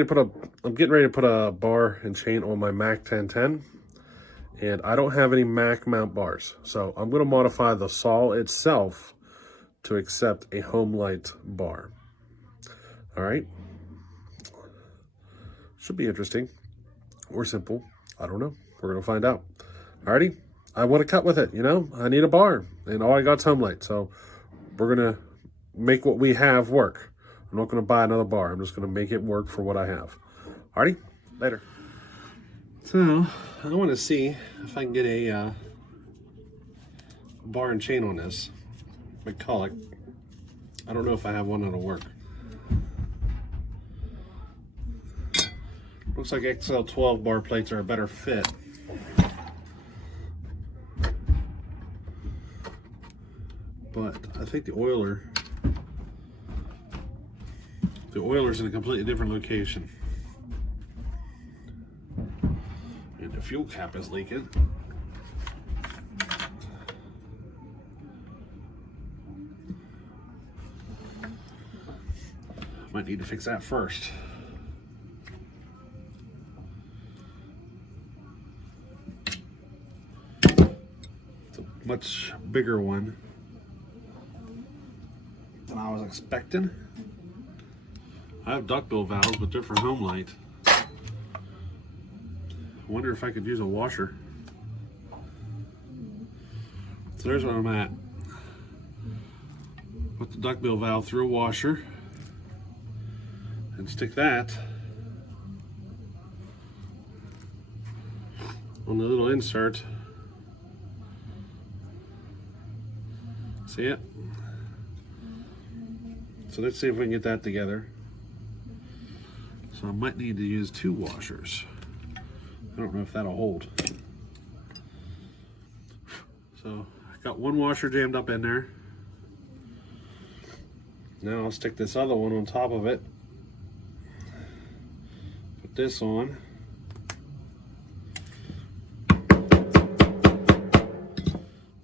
I'm getting ready to put a bar and chain on my Mac 1010, and I don't have any Mac mount bars, so I'm going to modify the saw itself to accept a Homelite bar. All right, should be interesting or simple. I don't know. We're going to find out. Alrighty, I want to cut with it. You know, I need a bar, and all I got's Homelite, so we're going to make what we have work. I'm not going to buy another bar. I'm just going to make it work for what I have. Alrighty, later. So, I want to see if I can get a bar and chain on this McCulloch. I don't know if I have one that'll work. Looks like XL12 bar plates are a better fit. But I think the oiler's in a completely different location. And the fuel cap is leaking. Might need to fix that first. It's a much bigger one than I was expecting. I have duckbill valves, but they're for Homelite. I wonder if I could use a washer. So there's where I'm at. Put the duckbill valve through a washer and stick that on the little insert. See it? So let's see if we can get that together. So I might need to use 2 washers. I don't know if that'll hold. So I got 1 washer jammed up in there. Now I'll stick this other one on top of it. Put this on.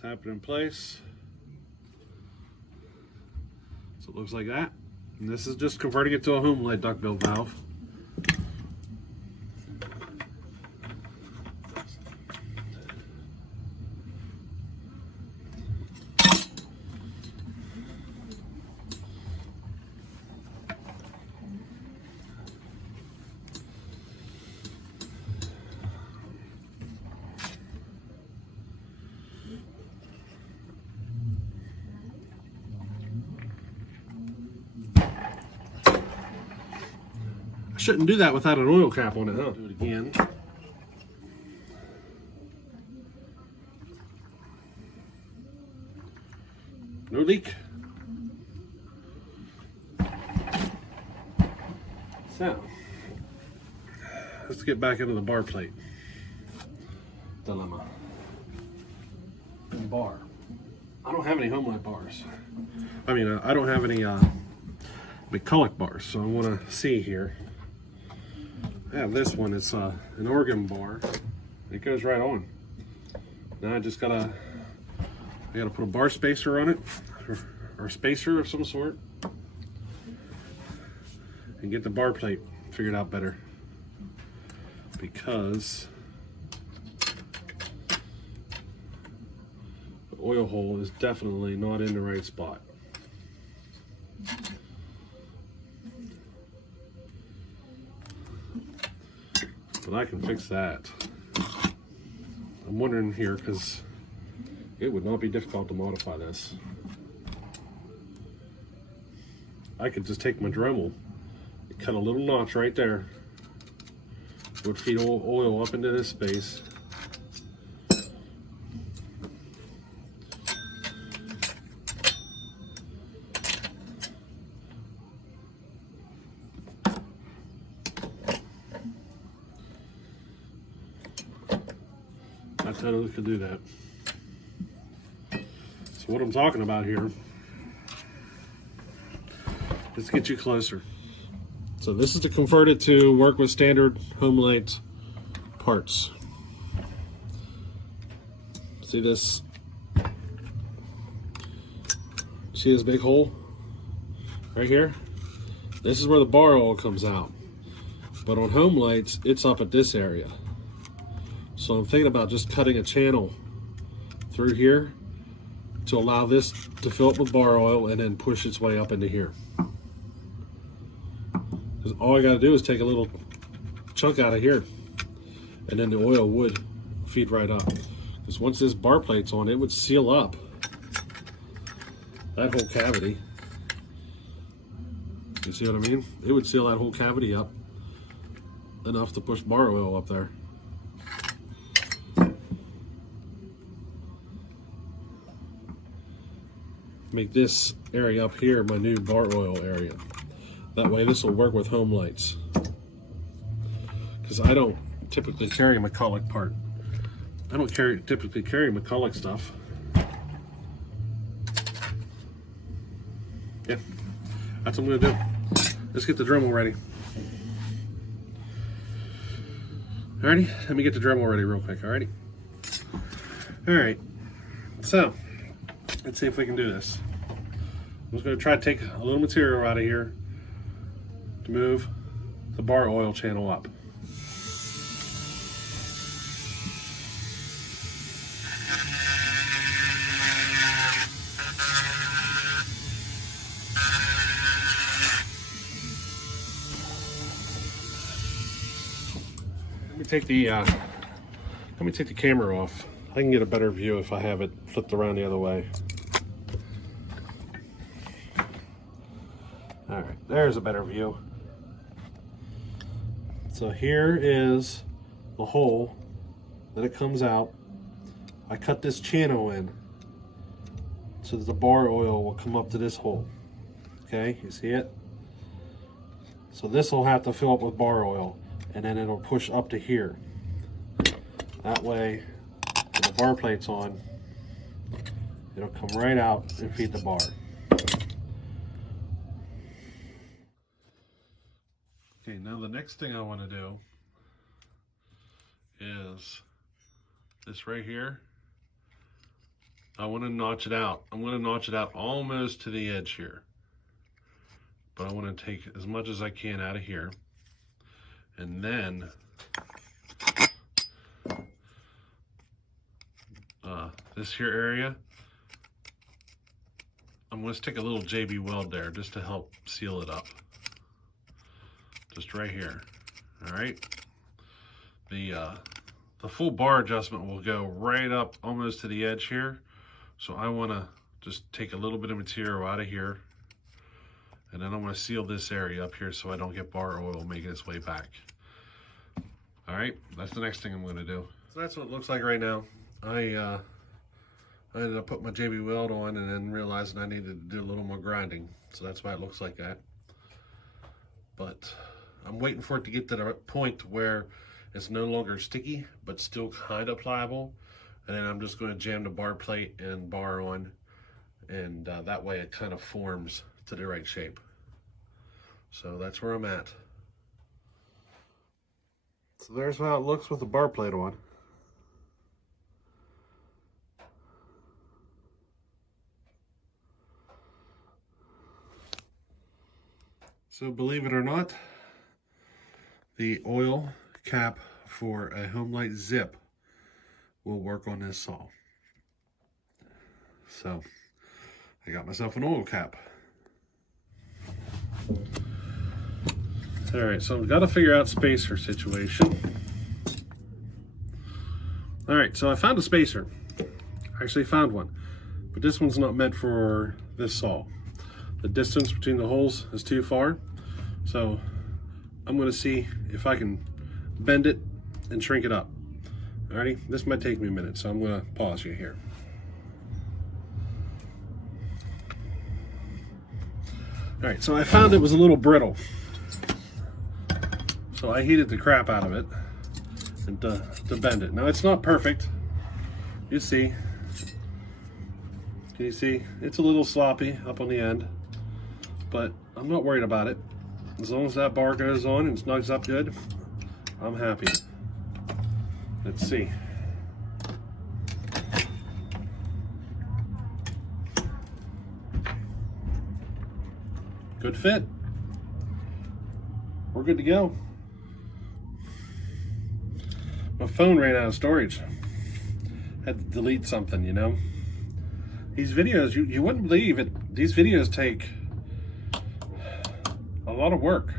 Tap it in place. So it looks like that. And this is just converting it to a Homelite duckbill valve. Shouldn't do that without an oil cap on it, huh? Do it again. No leak. So, let's get back into the bar plate dilemma. Bar. I don't have any Homelite bars. I mean, I don't have any McCulloch bars, so I want to see here. I have this one. It's an organ bar. It goes right on. Now I gotta put a bar spacer on it, or a spacer of some sort, and get the bar plate figured out better, because the oil hole is definitely not in the right spot. But I can fix that. I'm wondering here, because it would not be difficult to modify this. I could just take my Dremel and cut a little notch right there. It would feed oil up into this space. I totally could do that. So what I'm talking about here, let's get you closer. So this is to convert it to work with standard Homelite parts. See this? See this big hole right here? This is where the bar oil comes out. But on Homelites, it's up at this area. So I'm thinking about just cutting a channel through here to allow this to fill up with bar oil and then push its way up into here. Because all I got to do is take a little chunk out of here, and then the oil would feed right up. Because once this bar plate's on, it would seal up that whole cavity. You see what I mean? It would seal that whole cavity up enough to push bar oil up there. Make this area up here my new bar oil area. That way this will work with Homelites. Because I don't typically carry McCulloch part. I don't typically carry McCulloch stuff. Yeah, that's what I'm gonna do. Let's get the Dremel ready. Alrighty, let me get the Dremel ready real quick, alrighty? Alright, so let's see if we can do this. I'm just gonna try to take a little material out of here to move the bar oil channel up. Let me take the camera off. I can get a better view if I have it flipped around the other way. All right, there's a better view. So here is the hole that it comes out. I cut this channel in so that the bar oil will come up to this hole. Okay, you see it? So this will have to fill up with bar oil, and then it'll push up to here. That way, when the bar plate's on, it'll come right out and feed the bar. Okay, now the next thing I want to do is this right here. I want to notch it out. I'm going to notch it out almost to the edge here. But I want to take as much as I can out of here. And then this here area, I'm going to stick a little JB weld there just to help seal it up. Just right here. All right. The full bar adjustment will go right up almost to the edge here. So I want to just take a little bit of material out of here, and then I'm going to seal this area up here so I don't get bar oil making its way back. All right, that's the next thing I'm going to do. So that's what it looks like right now. I ended up putting my JB weld on and then realizing I needed to do a little more grinding. So that's why it looks like that. But I'm waiting for it to get to the point where it's no longer sticky, but still kind of pliable. And then I'm just going to jam the bar plate and bar on, and that way it kind of forms to the right shape. So that's where I'm at. So there's how it looks with the bar plate on. So believe it or not, the oil cap for a Homelite Zip will work on this saw. So I got myself an oil cap. All right, so I've got to figure out spacer situation. All right, so I found a spacer. I actually found one, but this one's not meant for this saw. The distance between the holes is too far. So I'm going to see if I can bend it and shrink it up. Alrighty, this might take me a minute, so I'm going to pause you here. Alright, so I found it was a little brittle. So I heated the crap out of it and to bend it. Now it's not perfect. You see. Can you see? It's a little sloppy up on the end, but I'm not worried about it. As long as that bar goes on and snugs up good, I'm happy. Let's see. Good fit. We're good to go. My phone ran out of storage. Had to delete something, you know. These videos, you wouldn't believe it. These videos take a lot of work.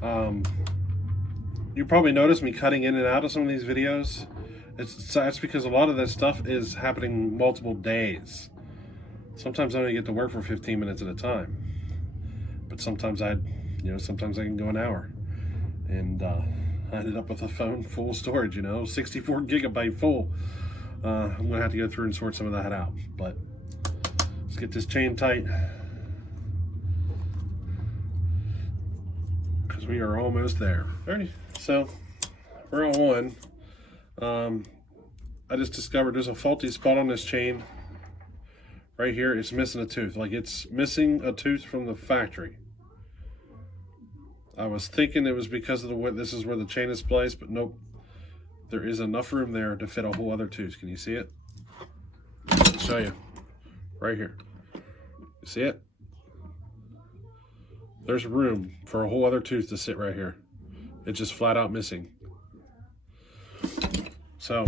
You probably noticed me cutting in and out of some of these videos. That's because a lot of that stuff is happening multiple days. Sometimes I only get to work for 15 minutes at a time. But sometimes sometimes I can go an hour. And I ended up with a phone full of storage, 64 gigabyte full. I'm gonna have to go through and sort some of that out. But let's get this chain tight, because we are almost there. Alrighty, so we're on one. I just discovered there's a faulty spot on this chain right here. It's missing a tooth, like it's missing a tooth from the factory. I was thinking it was because of the way this is where the chain is placed, but nope. There is enough room there to fit a whole other tooth. Can you see it? I'll show you. Right here. You see it? There's room for a whole other tooth to sit right here. It's just flat out missing. So,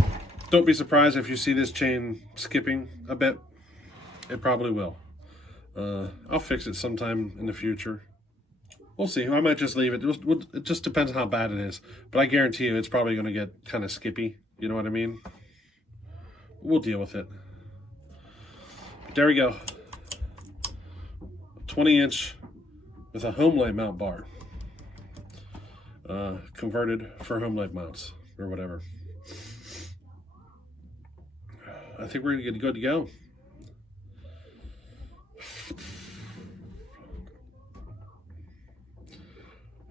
don't be surprised if you see this chain skipping a bit. It probably will. I'll fix it sometime in the future. We'll see. I might just leave it. It just depends on how bad it is. But I guarantee you it's probably going to get kind of skippy. You know what I mean? We'll deal with it. But there we go. 20-inch with a Homelite mount bar. Converted for Homelite mounts or whatever. I think we're good to go.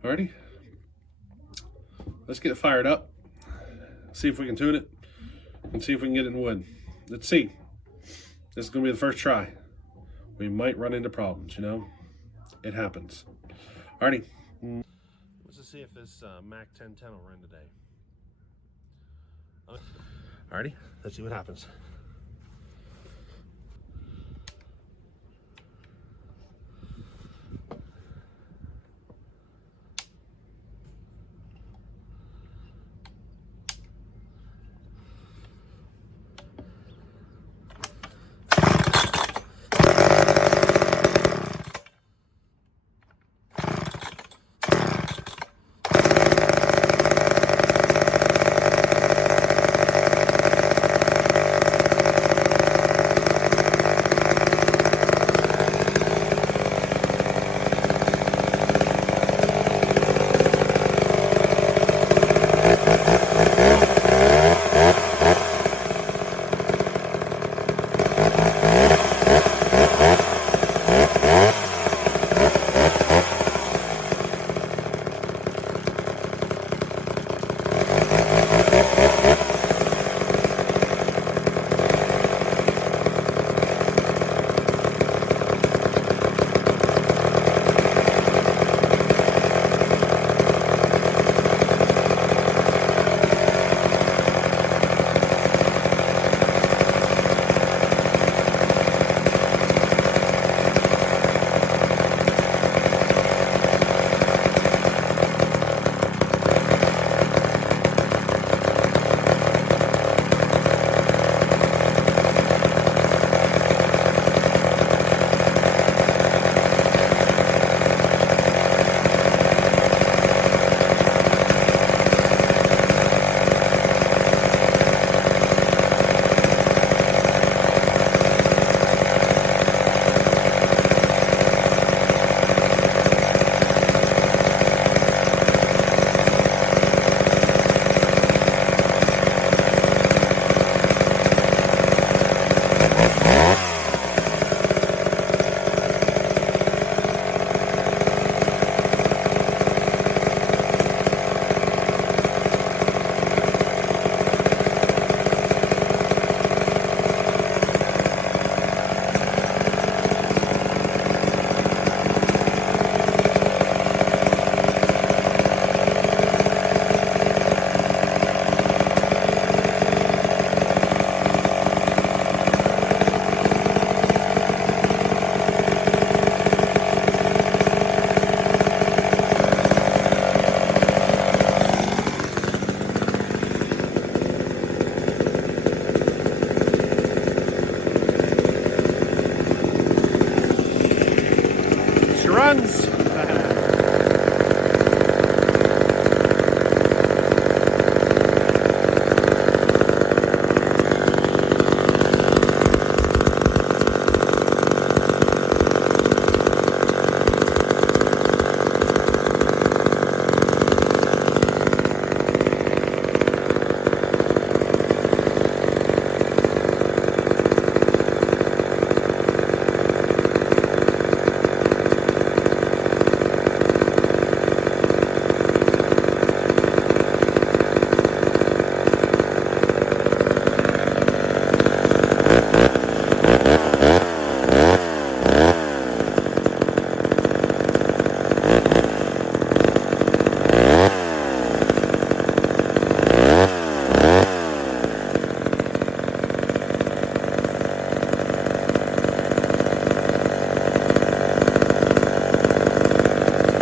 Alrighty, let's get it fired up, see if we can tune it, and see if we can get it in wood. Let's see. This is going to be the first try. We might run into problems, It happens. Alrighty. Let's just see if this Mac 1010 will run today. Alrighty, let's see what happens. friends.